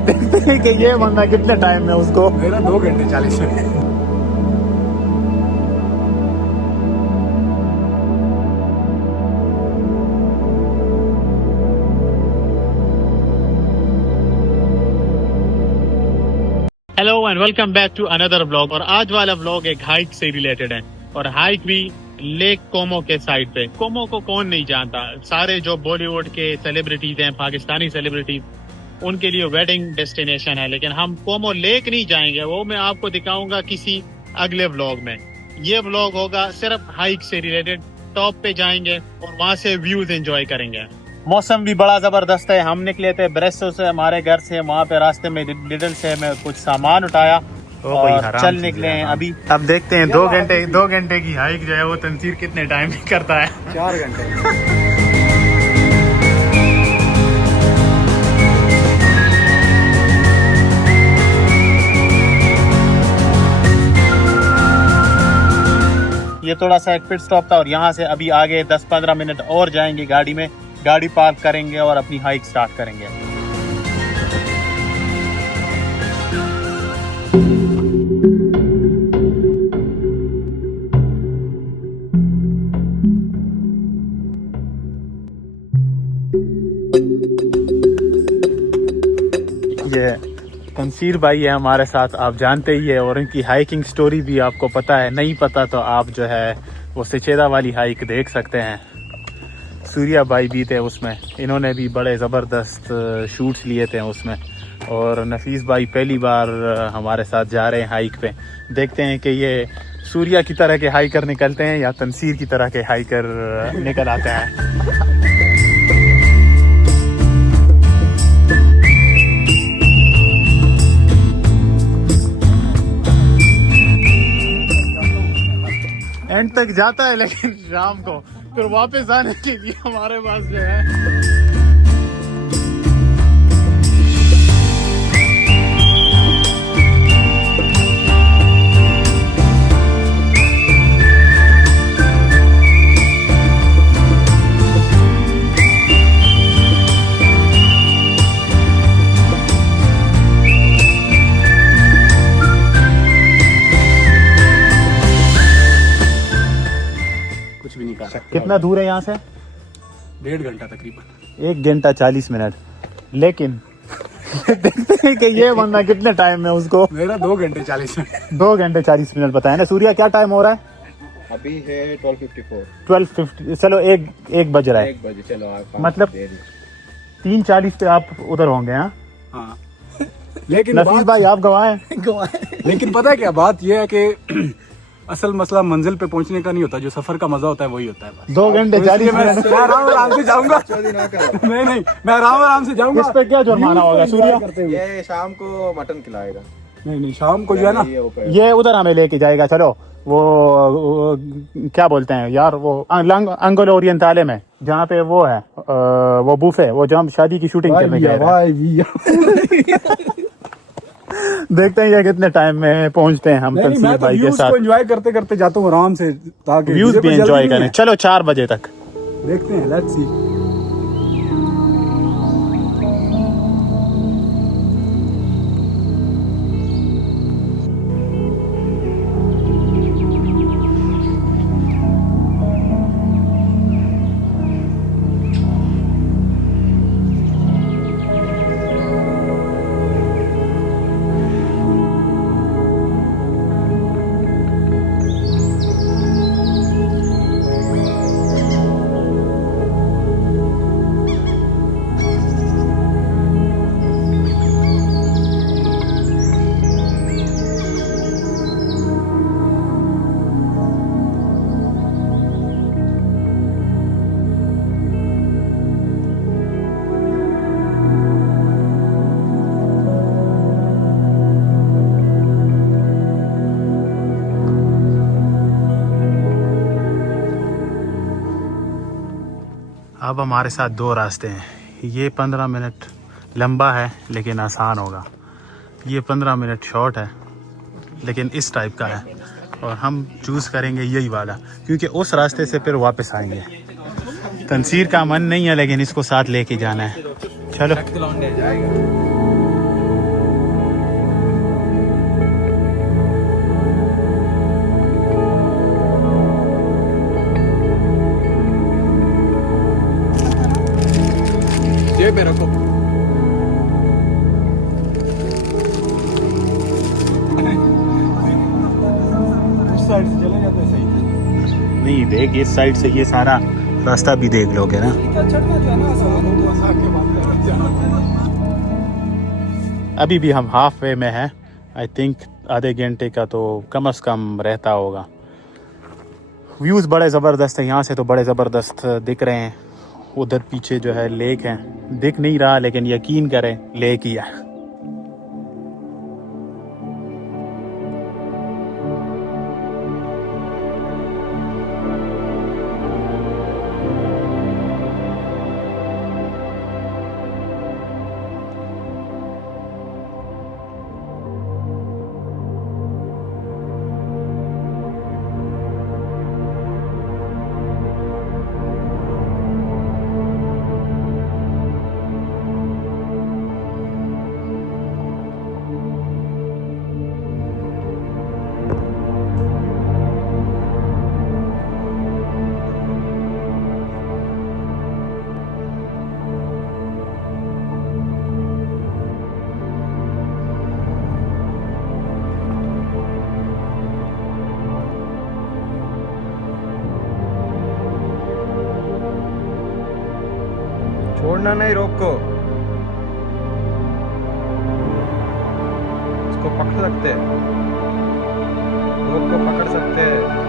देखते हैं कि ये बंदा कितने टाइम में उसको। मेरा 2 घंटे 40 minute. Hello and welcome back to another vlog. और आज वाला व्लॉग एक हाइक से रिलेटेड है, और हाइक भी लेक कोमो के साइड पे। कोमो को कौन नहीं जानता, सारे जो बॉलीवुड के सेलिब्रिटीज हैं, पाकिस्तानी सेलिब्रिटीज, उनके लिए वेडिंग डेस्टिनेशन है। लेकिन हम कोमो लेक नहीं जाएंगे, वो मैं आपको दिखाऊंगा किसी अगले व्लॉग में। ये व्लॉग होगा सिर्फ हाइक से रिलेटेड। टॉप पे जाएंगे और वहाँ से व्यूज एंजॉय करेंगे। मौसम भी बड़ा जबरदस्त है। हम निकले थे ब्रेस्टो से, हमारे घर से। वहाँ पे रास्ते में लिडल से मैं कुछ सामान उठाया और चल निकले हैं अभी। अब देखते हैं 2 घंटे की हाइक जो है वो तंसीर कितने टाइम में करता है। 4 घंटे। ये थोड़ा सा एक पिट स्टॉप था और यहाँ से अभी आगे 10-15 मिनट और जाएंगे गाड़ी में। गाड़ी पार्क करेंगे और अपनी हाइक स्टार्ट करेंगे। ये तंसीर भाई है हमारे साथ, आप जानते ही है, और इनकी हाइकिंग स्टोरी भी आपको पता है। नहीं पता तो आप जो है वो सचेदा वाली हाइक देख सकते हैं। सूर्या भाई भी थे उसमें, इन्होंने भी बड़े ज़बरदस्त शूट्स लिए थे उसमें। और नफीस भाई पहली बार हमारे साथ जा रहे हैं हाइक पे। देखते हैं कि ये सूर्या की तरह के हाइकर निकलते हैं या तंसीर की तरह के हाइकर निकल आते हैं। एंड तक जाता है लेकिन शाम को फिर वापस आने के लिए हमारे पास जो है कितना दूर है यहाँ से? 1.5 घंटा तकरीबन। 1 घंटा 40 मिनट। लेकिन देखते हैं कि ये बंदा कितने टाइम में उसको। मेरा 2 घंटे 40 मिनट। 2 घंटे 40 मिनट बताया ना। सूर्या क्या टाइम हो रहा है? अभी है 12:54। 12:50। चलो एक बज रहा है। 1 बजे चलो आप। मतलब 3:40 पे आप उधर होंगे। हाँ लेकिन नफीस भाई आप गवाह हैं। लेकिन पता है क्या बात यह है कि असल मसला मंजिल पे पहुंचने का नहीं होता, जो सफर का मजा होता है वही होता है बस। 2 घंटे 40 मिनट मैं आराम से जाऊंगा। नहीं मैं आराम से जाऊंगा। इस पे क्या जुर्माना होगा सूर्या? ये शाम को मटन खिलाएगा। नहीं शाम को जो है ना, ये उधर हमें लेके जाएगा। चलो वो क्या बोलते हैं यार, वो अंगोला ओरिएंटाले में जहाँ पे वो है वो बुफे, वो जहाँ शादी की शूटिंग करने गए थे। देखते हैं ये कितने टाइम में पहुंचते हैं हम तंसीर भाई के साथ। एंजॉय करते करते जाता हूँ आराम से, ताकि व्यूज भी एंजॉय करें। चलो 4 बजे तक देखते हैं, लेट्स सी। अब हमारे साथ 2 रास्ते हैं। ये 15 मिनट लंबा है लेकिन आसान होगा। ये 15 मिनट शॉर्ट है लेकिन इस टाइप का है, और हम चूज़ करेंगे यही वाला क्योंकि उस रास्ते से फिर वापस आएंगे। तंसीर का मन नहीं है लेकिन इसको साथ लेके जाना है। चलो देख इस साइड से ये सारा रास्ता भी देख लोगे ना। अभी भी हम हाफ वे में हैं। आई थिंक आधे घंटे का तो कम से कम रहता होगा। व्यूज़ बड़े ज़बरदस्त हैं, यहाँ से तो बड़े ज़बरदस्त दिख रहे हैं। उधर पीछे जो है लेक है, दिख नहीं रहा लेकिन यकीन करें लेक ही है। छोड़ना नहीं, रोको, इसको पकड़ सकते हैं, रोक को पकड़ सकते हैं।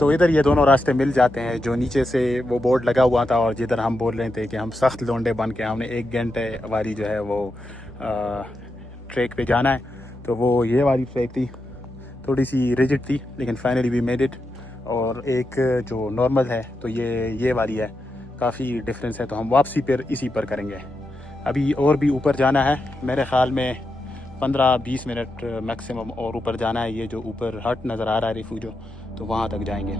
तो इधर ये दोनों रास्ते मिल जाते हैं। जो नीचे से वो बोर्ड लगा हुआ था और जिधर हम बोल रहे थे कि हम सख्त लोंडे बन के हमने 1 घंटे वाली जो है वो ट्रैक पे जाना है, तो वो ये वाली ट्रैक थी, थोड़ी सी रिजिड थी लेकिन फाइनली वी मेड इट। और एक जो नॉर्मल है तो ये वाली है, काफ़ी डिफरेंस है। तो हम वापसी पर इसी पर करेंगे। अभी और भी ऊपर जाना है, मेरे ख़्याल में 15-20 मिनट मैक्सिमम और ऊपर जाना है। ये जो ऊपर हट नज़र आ रहा है रिफ्यूजो, तो वहाँ तक जाएंगे।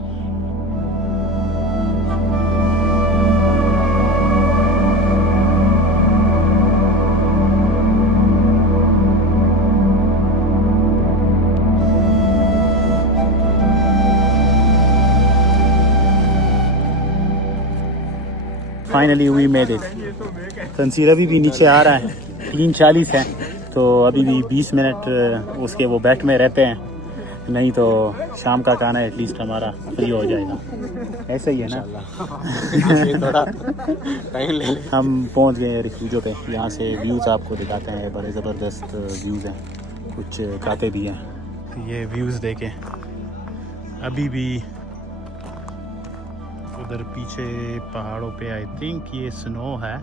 Finally we made it. तंसीर अभी भी नीचे आ रहा है, 3:40 है, तो अभी भी 20 मिनट उसके वो बैठ में रहते हैं, नहीं तो शाम का खाना एटलीस्ट हमारा फ्री हो जाएगा। ऐसे ही है ना। थोड़ा टाइम ले ले। हम पहुंच गए हैं रिफ्यूजो पे। यहाँ से व्यूज़ आपको दिखाते हैं, बड़े ज़बरदस्त व्यूज़ हैं, कुछ खाते भी हैं। ये व्यूज़ देखें, अभी भी उधर पीछे पहाड़ों पे आई थिंक ये स्नो है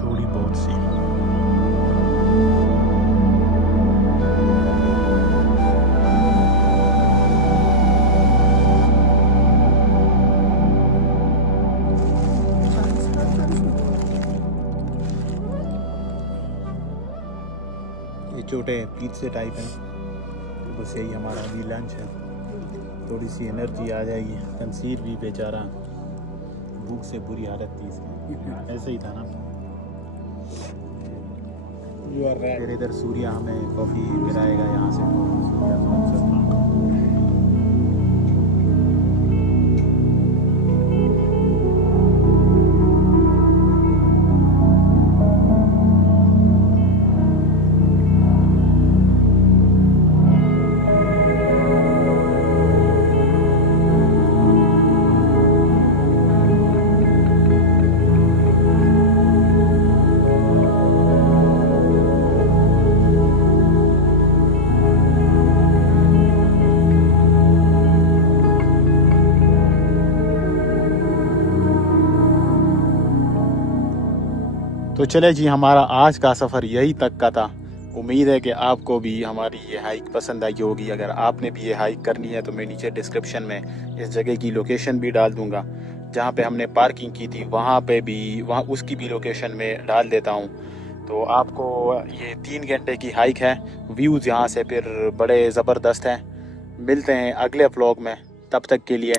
थोड़ी बहुत सी। ये छोटे पिज़्ज़े टाइप हैं, तो बस यही हमारा अभी लंच है। थोड़ी सी एनर्जी आ जाएगी। तंसीर भी बेचारा भूख से बुरी हालत थी इसकी, ऐसे ही था ना। फिर इधर सूर्य हमें कॉफ़ी पिलाएगा यहाँ से। तो चले जी, हमारा आज का सफ़र यही तक का था। उम्मीद है कि आपको भी हमारी ये हाइक पसंद आई होगी। अगर आपने भी ये हाइक करनी है तो मैं नीचे डिस्क्रिप्शन में इस जगह की लोकेशन भी डाल दूँगा, जहाँ पे हमने पार्किंग की थी वहाँ उसकी भी लोकेशन में डाल देता हूँ। तो आपको ये 3 घंटे की हाइक है। व्यूज़ यहाँ से फिर बड़े ज़बरदस्त हैं। मिलते हैं अगले व्लॉग में, तब तक के लिए